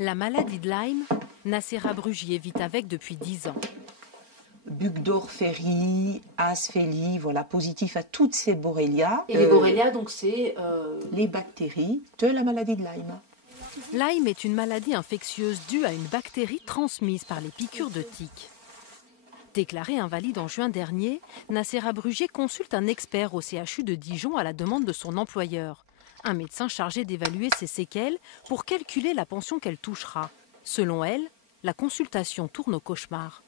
La maladie de Lyme, Nacera Brugier vit avec depuis 10 ans. Burgdorferi, Asfeli, voilà, positif à toutes ces Borrelia. Et les Borrelia, donc c'est... Les bactéries de la maladie de Lyme. Lyme est une maladie infectieuse due à une bactérie transmise par les piqûres de tiques. Déclarée invalide en juin dernier, Nacera Brugier consulte un expert au CHU de Dijon à la demande de son employeur. Un médecin chargé d'évaluer ses séquelles pour calculer la pension qu'elle touchera. Selon elle, la consultation tourne au cauchemar.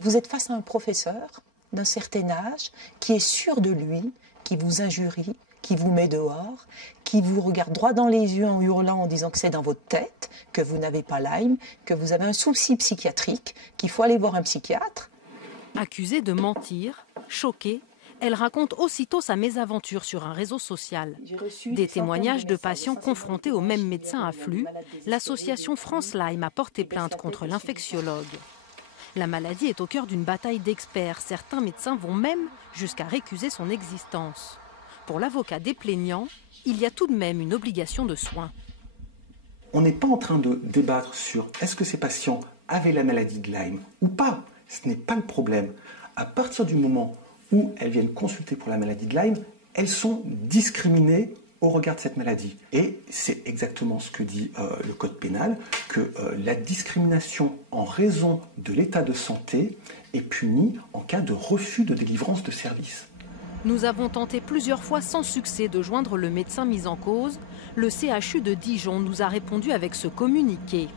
Vous êtes face à un professeur d'un certain âge qui est sûr de lui, qui vous injurie, qui vous met dehors, qui vous regarde droit dans les yeux en hurlant en disant que c'est dans votre tête, que vous n'avez pas Lyme, que vous avez un souci psychiatrique, qu'il faut aller voir un psychiatre. Accusée de mentir, choquée, elle raconte aussitôt sa mésaventure sur un réseau social. Des témoignages de patients confrontés au même médecin affluent. L'association France Lyme a porté plainte contre l'infectiologue. La maladie est au cœur d'une bataille d'experts. Certains médecins vont même jusqu'à récuser son existence. Pour l'avocat des plaignants, il y a tout de même une obligation de soins. On n'est pas en train de débattre sur est-ce que ces patients avaient la maladie de Lyme ou pas. Ce n'est pas le problème. À partir du moment où elles viennent consulter pour la maladie de Lyme, elles sont discriminées au regard de cette maladie. Et c'est exactement ce que dit le code pénal, que la discrimination en raison de l'état de santé est punie en cas de refus de délivrance de service. Nous avons tenté plusieurs fois sans succès de joindre le médecin mis en cause. Le CHU de Dijon nous a répondu avec ce communiqué.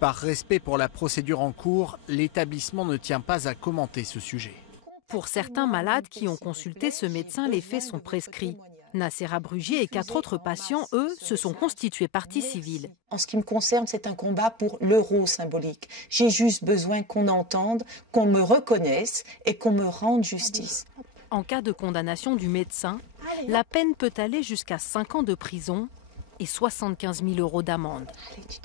Par respect pour la procédure en cours, l'établissement ne tient pas à commenter ce sujet. Pour certains malades qui ont consulté ce médecin, les faits sont prescrits. Nacera Brugier et 4 autres patients, eux, se sont constitués partie civile. En ce qui me concerne, c'est un combat pour l'euro symbolique. J'ai juste besoin qu'on entende, qu'on me reconnaisse et qu'on me rende justice. En cas de condamnation du médecin, la peine peut aller jusqu'à 5 ans de prison et 75 000 € d'amende. Allez, tu